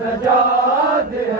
सजा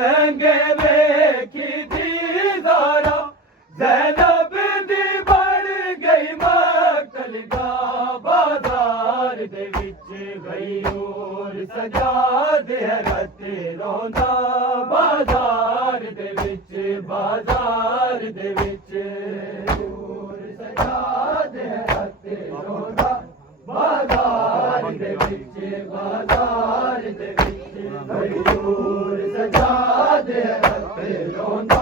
नंगे वेखी दी ज़ारा ज़ैनब दी बन गई मक्तल दा बाज़ार दे विच गयूर सजाद हैरत रोंदा बाज़ार दे विच बाज़ार दे विच गयूर सजाद हैरत रोंदा बाज़ार दे विच बाज़ार दे विच गयूर सजाद हैरत रोंदा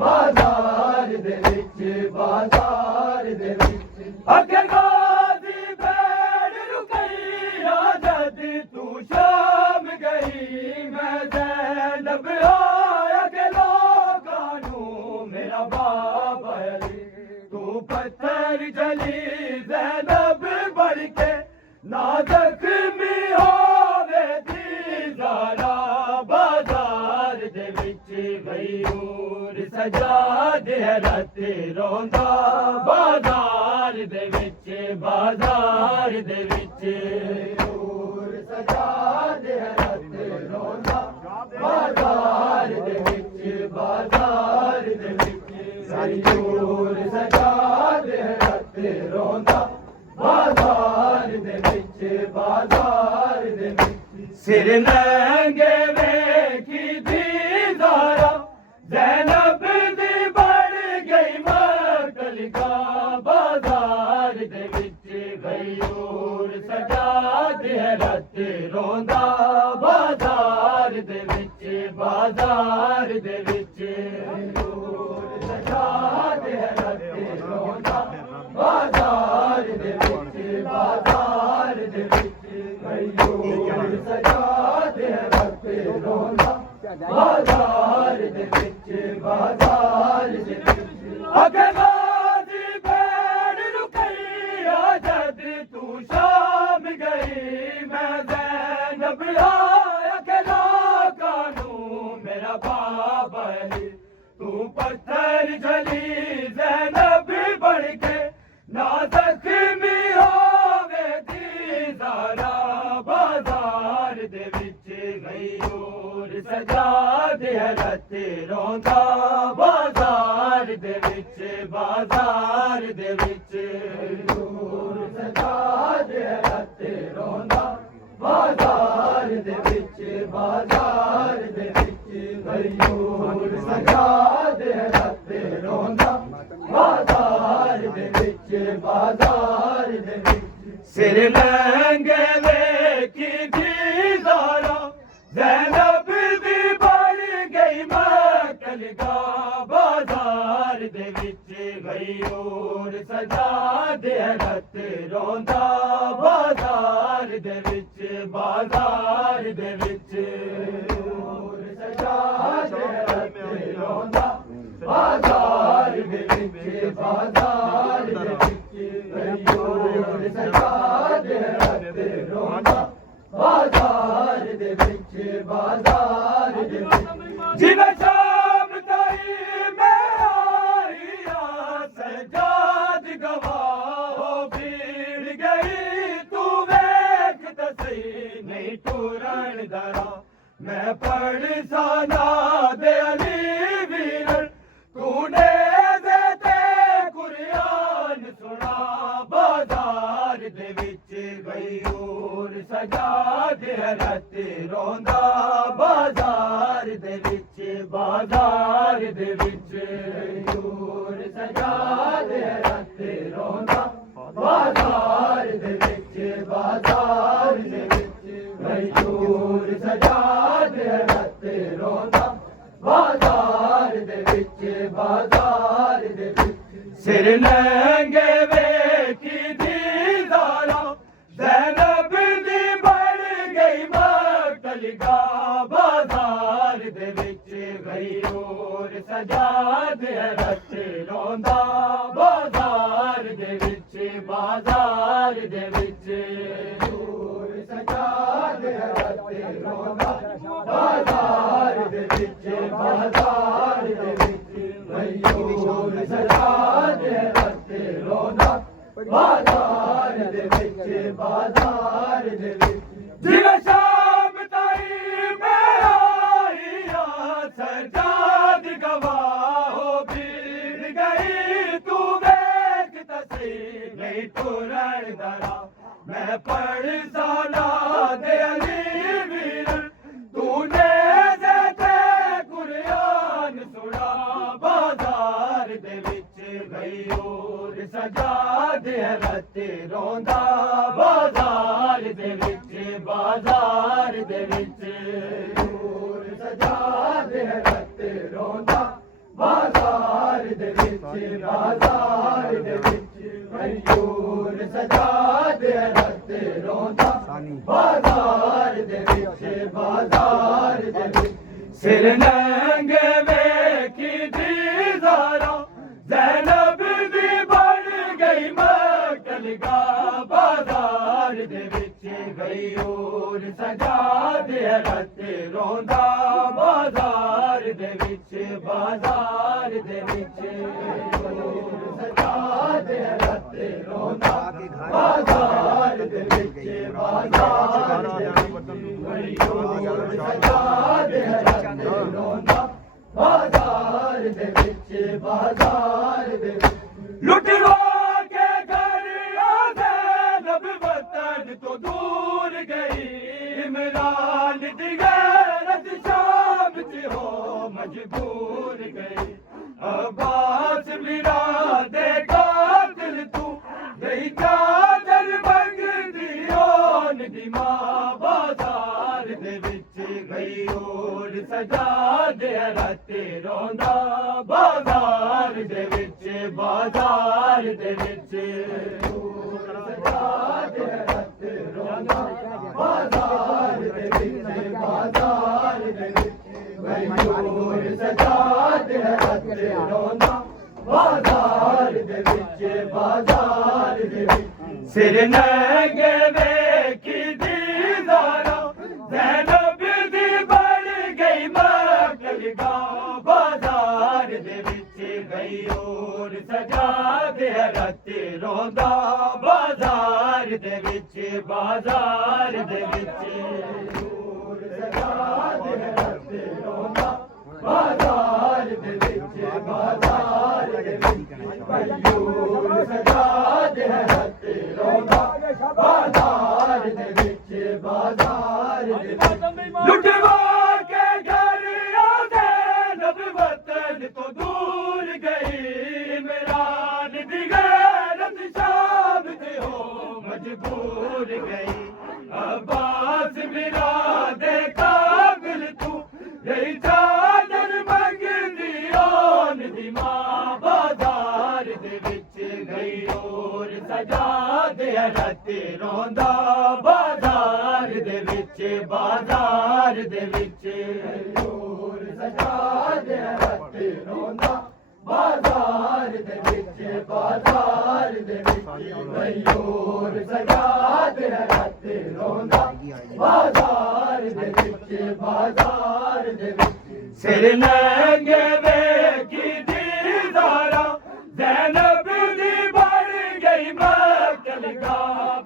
बाज़ार दे विच बाज़ार दे विच अगे गाज़ी बैठ रुकैया जद तू शाम गई मैं ज़ैनब आया के लोगां नूं मेरा बाबा अली तू पत्थर जली ज़ैनब बन के ना ज़ख्मी होवे दी ज़ारा बाज़ार दे विच गयूर सजाद हैरत रोंदा बाज़ार दे विच बाज़ार दे विच गयूर सजाद हैरत रोंदा बाज़ार दे विच बाज़ार दे विच गयूर सजाद हैरत रोंदा बाज़ार दे विच बाज़ार दे विच सिर नंगे वेखी दी ज़ारा ज़ैनब दी बन गई मक्तल दा बाज़ार दे विच गयूर सजाद हैरत रोंदा बाज़ार दे विच बाज़ार दे विच गयूर सजाद हैरत रोंदा बाज़ार दे विच बाज़ार दे विच गयूर सजाद हैरत रोंदा बाज़ार दे विच बाज़ार दे विच अगे गाज़ी बैठ रुकैया जद तू शाम गई मैं ज़ैनब आया के लोगां नूं मेरा बाबा अली तू पत्थर जली ज़ैनब बन के ना ज़ख्मी होवे दी ज़ारा बाज़ार दे विच गयूर सजाद हैरत रोंदा बाज़ार दे विच बाज़ार दे विच गयूर सजाद हैरत रोंदा बाज़ार दे विच बाज़ार दे विच गयूर सजाद हैरत रोंदा बाज़ार दे विच बाज़ार दे विच सिर नंगे वेखी दी ज़ारा ज़ैनब दी बन गई मक्तल दा बाज़ार दे विच गयूर सजाद हैरत रोंदा बाज़ार दे विच बाज़ार दे विच गयूर सजाद हैरत रोंदा बाज़ार दे विच बाज़ार दे विच गयूर सजाद हैरत रोंदा बाज़ार दे विच बाज़ार दे विच जिवें शाम ताई मैं आईया सजाद गवाह भीड़ गई तू वेख ते सही नहीं टुरन दरा मैं पढ़ साना दे अली वीरन तूने देते कुरान सुना बाज़ार दे विच गयूर सजाद हैरत रोंदा बाज़ार दे विच बाज़ार दे विच गयूर सजाद हैरत रोंदा बाज़ार दे विच बाज़ार दे विच गयूर सजाद हैरत रोंदा बाज़ार दे विच बाज़ार दे विच सिर नंगे वेखी दी ज़ारा ज़ैनब दी बन गई मक्तल दा बाज़ार दे विच गयूर सजाद हैरत रोंदा बाज़ार दे विच बाज़ार दे विच गयूर सजाद हैरत रोंदा बाज़ार दे विच बाज़ार दे विच गयूर सजाद हैरत रोंदा बाज़ार दे विच बाज़ार दे विच जिवें शाम ताई मैं आईया सजाद गवाहो भीड़ गई तू वेख तसी नहीं तुरण दरा मैं पढ़ साला दे अली वीर तूने जैसे कुरान सुना बाजार दे विच गई और सजा दे रते रोंदा बाजार दे विच बाजार दे विच और सजा दे रते रोंदा बाजार दे विच बाजार दे विच गई और सजा दे रते रोंदा बाजार दे विच बाजार दे विच सिर नंगे वेखी दीदारा ज़ैनब दी बन गई मकलगा बाजार दे विच गई और सजा दे रते रोंदा बाजार दे विच बाजार दे विच और सजा दे रते रोंदा बाजार दे विच बाजार दे विच गई और सजा दे रते रोंदा बाजार दे विच बाजार दे लुटवा के घर आगे नब वतन तो दूर गई इमरान दी गैरत शाम च हो मजबूर गई अब्बास मेरा दे कातिल तू नहीं चादर मंगदी ओन दी मां बाजार दे विच गई और सजा दे रते रोंदा बाजार दे विच बाजार दे विच सजा दे रते रोंदा बाजार दे विच बाजार दे विच गई और सजा दे रते रोंदा बाजार दे विच बाजार दे विच सिर नंगे वेखी दीदारा ज़ैनब दी बन गई मकलगा बाजार दे विच गई और सजा दे रते रोंदा बाजार दे विच बाजार दे विच और सजा दे रते रोंदा बाजार दे विच बाजार दे विच गई और सजा दे रते रोंदा बाजार दे विच बाजार दे विच लुटवा के घर आगे नब वतन तो दूर गई इमरान दी गैरत शाम च हो मजबूर गई अब्बास मेरा दे काबिल तू यही चादर मंगदी ओन दी मां बाजार दे विच गई और सजा दे रते रोंदा बाजार दे विच बाजार दे विच और सजा दे रते रोंदा बाजार दे विच बाजार दे विच गई और सजा दे रते रोंदा बाजार दे विच बाजार दे विच सिर नंगे वेखी दीदारा ज़ैनब दी बन गई मकलगा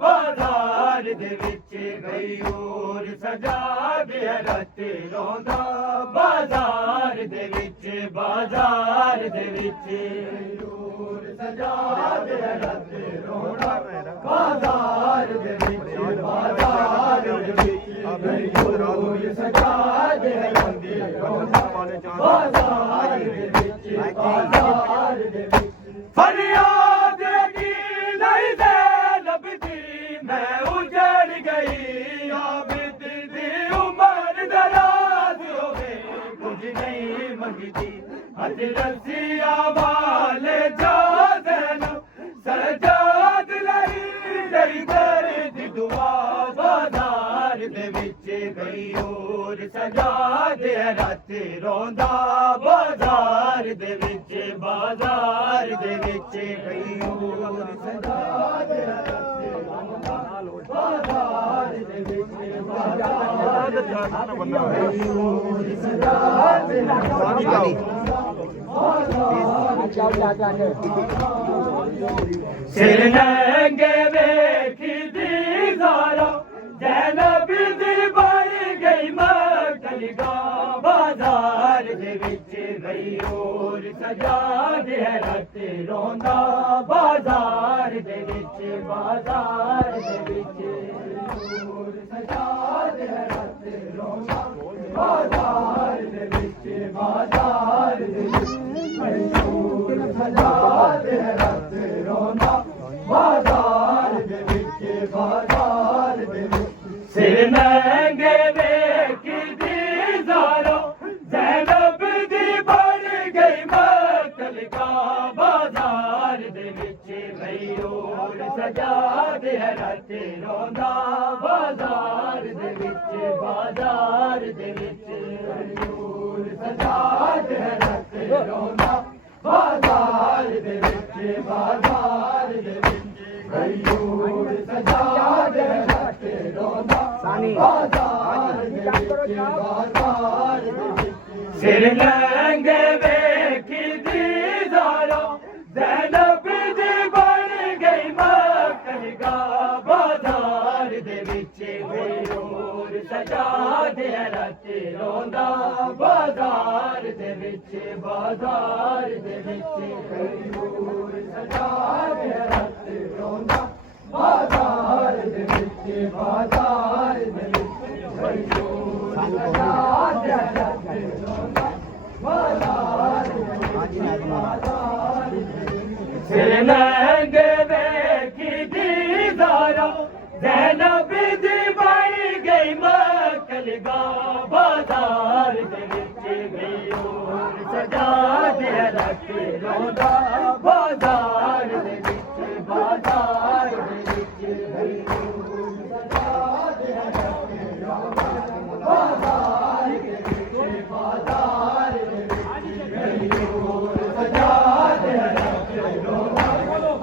बाजार दे विच गई और सजा दे रते रोंदा बाजार दे विच बाजार दे विच और सजा दे रते रोंदा बाजार दे विच बाजार दे विच गई और सजा दे रते रोंदा बाजार दे विच बाजार दे विच फरियाद की नहीं ज़ैनब दी मैं उजड़ गई आबिद दी उमर दराज होवे कुछ नहीं मंगती हज रसिया वाले जा ज़ैनब सजाद लई लई दर्द दुआ बाजार दे विच गई और सजा दे रते रोंदा बाजार दे विच बाजार दे विच गई और सजा दे रते रोंदा बाजार दे विच बाजार दे गई और सजा दे सिर नंगे वेखी दीदारा ज़ैनब दी बन गई मकलगा बाजार दे दे विच गई और सजा दे रत रोंदा बाजार दे विच बाजार दे विच और सजा दे रत रोंदा बाजार दे विच बाजार दे विच और सजा दे रत रोंदा बाजार दे विच बाजार दे विच सिर महंगे वेखी दी ज़ारा ज़ैनब दी बन गई मकल का बाजार दे विच गई और सजा दे रत रोंदा बाजार दे विच बाजार दे विच और सजा दे रत रोंदा बाजार दे विच बाजार दे विच गई और सजा दे रत रोंदा बाजार दे विच बाजार दे विच सिर लहंगे वेखी दी ज़ारा ज़ैनब दी बन गई मकल का बाजार दे विच गई और सजा दे रत रोंदा बाजार दे विच बाजार दे विच गई और सजा दे रत रोंदा बाजार दे विच बाजार दे विच गई और सजा दे रत रोंदा बाजार दे विच बाजार दे विच सिर लहंगे वेखी दी ज़ारा ज़ैनब दी बन गई मकल का बाजार दे विच गई और सजा दे रत रोंदा बाजार दे विच बाजार दे विच गई और सजा दे रत रोंदा बाजार दे विच बाजार दे विच गई और सजा दे रत रोंदा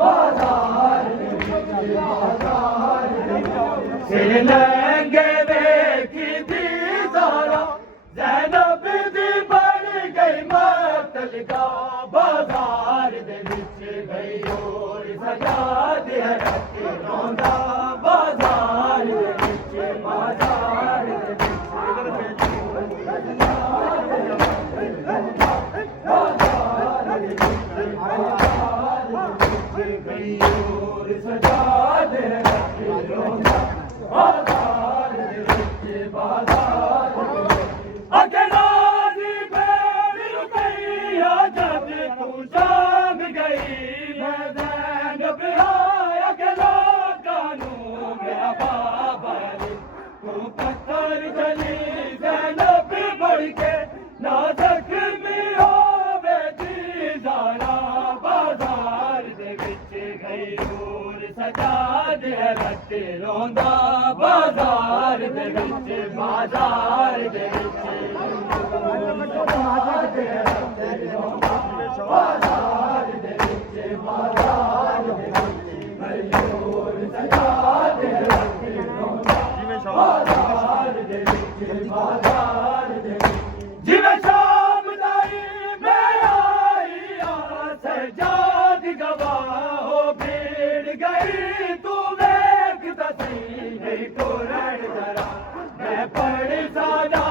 बाजार दे विच बाजार दे विच सिर लहंगे वेखी दी ज़ारा ज़ैनब दी बन गई मकल का बाजार दे विच गई और सजा दे रत रोंदा बाजार दे विच बाजार दे विच गई और सजा दे रत रोंदा बाजार दे विच बाजार अकेला दी भेड़ रुकैया जब तू जाग गई मैं ज़ैनब आया अकेला कानून मेरा बाबा तू पत्थर जली ज़ैनब बढ़ के ना ज़ख्मी होवे दी ज़ारा बाजार दे विच गई और सजा दे रत रोंदा बाजार दे विच बाजार दे विच सजा दे रत रोंदा बाजार दे विच बाजार दे विच गई और सजा दे रत रोंदा बाजार दे विच बाजार दे विच जिवें शाम दाई मैं आई सजाद गवाहो भीड़ गई तू वेख तसी नहीं तोरण जरा मैं पढ़ साजा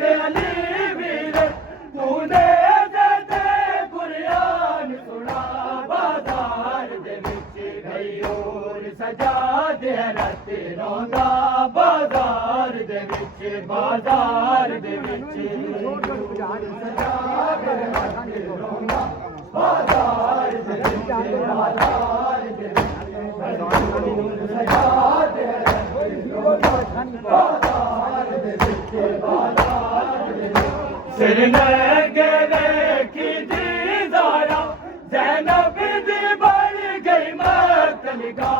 दे अली वीर तूने दे कुरान सुना बाजार दे विच गई और सजा दे रत रोंदा बाजार दे विच बाजार दे विच सजा दे रत रोंदा बाजार दे विच बाजार दे विच सजा दे रत रोंदा बाजार दे विच बाजार दे विच सिर लहंगे वेखी दी ज़ारा ज़ैनब दी बन गई मकल का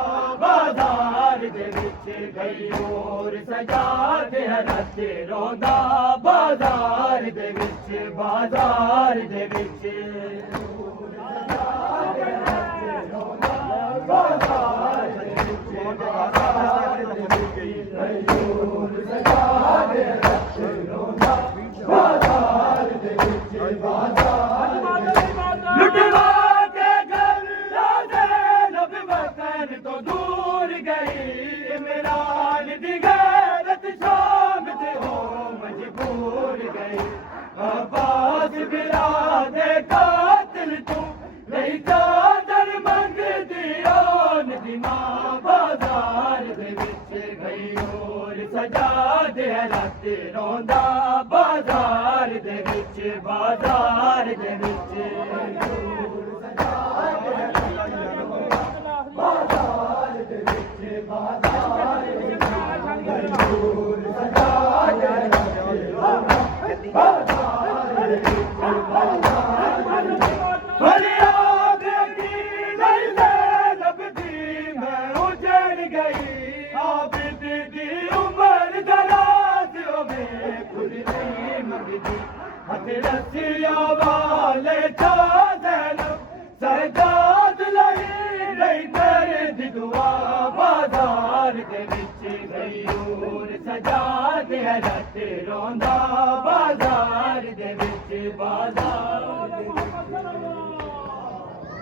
बाजार दे विच गई और सजा दे रत रोंदा बाजार दे विच बाजार दे विच बाजार दे विच बाजार दे विच सजा दे रत रोंदा बाजार दे विच बाजार लुटवा के घर ज़ैनब वतन तो दूर गई इमरान दी गैरत शाम से हो मजबूर गई अब्बास ਬਾਜ਼ਾਰ ਦੇ ਵਿੱਚ ਬਾਜ਼ਾਰ ਦੇ ਵਿੱਚ ਬਾਜ਼ਾਰ ਦੇ ਵਿੱਚ ਮਜ਼ਦੂਰ ਸਜਾ ਕੇ ਰੱਖੇ ਬਾਜ਼ਾਰ ਦੇ ਵਿੱਚ ਫਰਿਆਦ ਦੀ ਨਹੀਂ ਲੱਭਦੀ ਮੈਂ ਉਜੜ ਗਈ ਆਬਿਦ ਦੀ ਉਮਰ ਦਰਾਜ਼ ਹੋਵੇ ਕੁਝ ਨਹੀਂ ਮੰਗਦੀ ਹੱਥ ਰੱਸੀਆਂ ਵਾਲੇ ਚਾਦਲ ਸਰਦਾਦ ਲਈ ਲਈ ਤੇਰੇ ਦੀ ਦੁਆ ਬਾਜ਼ਾਰ ਦੇ ਵਿੱਚ ਮਜ਼ਦੂਰ ਸਜਾ ਕੇ ਰੱਖੇ ਰੋਂਦਾ ਬਾਜ਼ਾਰ ਦੇ ਵਿੱਚ ਬਾਜ਼ਾਰ